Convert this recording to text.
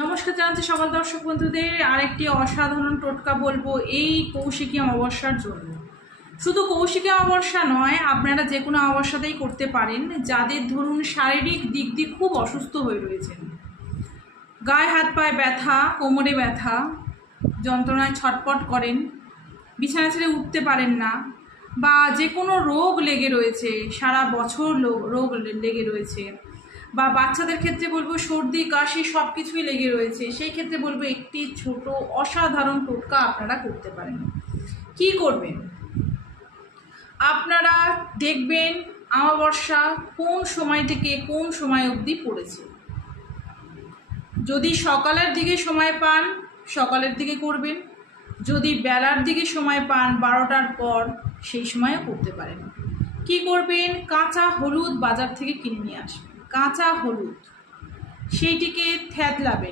নমস্কার জানাচ্ছি সকল দর্শক বন্ধুদের। আরেকটি অসাধারণ টোটকা বলবো এই কৌশিকী অমাবস্যার জন্য। শুধু কৌশিকী অমাবস্যা নয়, আপনারা যে কোনো অমাবস্যাতেই করতে পারেন। যাদের ধরুন শারীরিক দিক দিয়ে খুব অসুস্থ হয়ে রয়েছেন, গায়ে হাত পায়ে ব্যথা, কোমরে ব্যথা, যন্ত্রণায় ছটপট করেন, বিছানা ছেড়ে উঠতে পারেন না, বা যে কোনো রোগ লেগে রয়েছে, সারা বছর রোগ লেগে রয়েছে, বা বাচ্চাদের ক্ষেত্রে বলবো সর্দি কাশি সব কিছুই লেগে রয়েছে, সেই ক্ষেত্রে বলবো একটি ছোট অসাধারণ টোটকা আপনারা করতে পারেন। কি করবেন? আপনারা দেখবেন অমাবস্যা কোন সময় থেকে কোন সময় অবধি পড়েছে। যদি সকালের দিকে সময় পান সকালের দিকে করবেন, যদি বেলার দিকে সময় পান 12টার পর সেই সময়ও করতে পারেন। কি করবেন? কাঁচা হলুদ বাজার থেকে কিনে নিয়ে আসবেন। কাঁচা হলুদ সেইটিকে থেতলাবেন,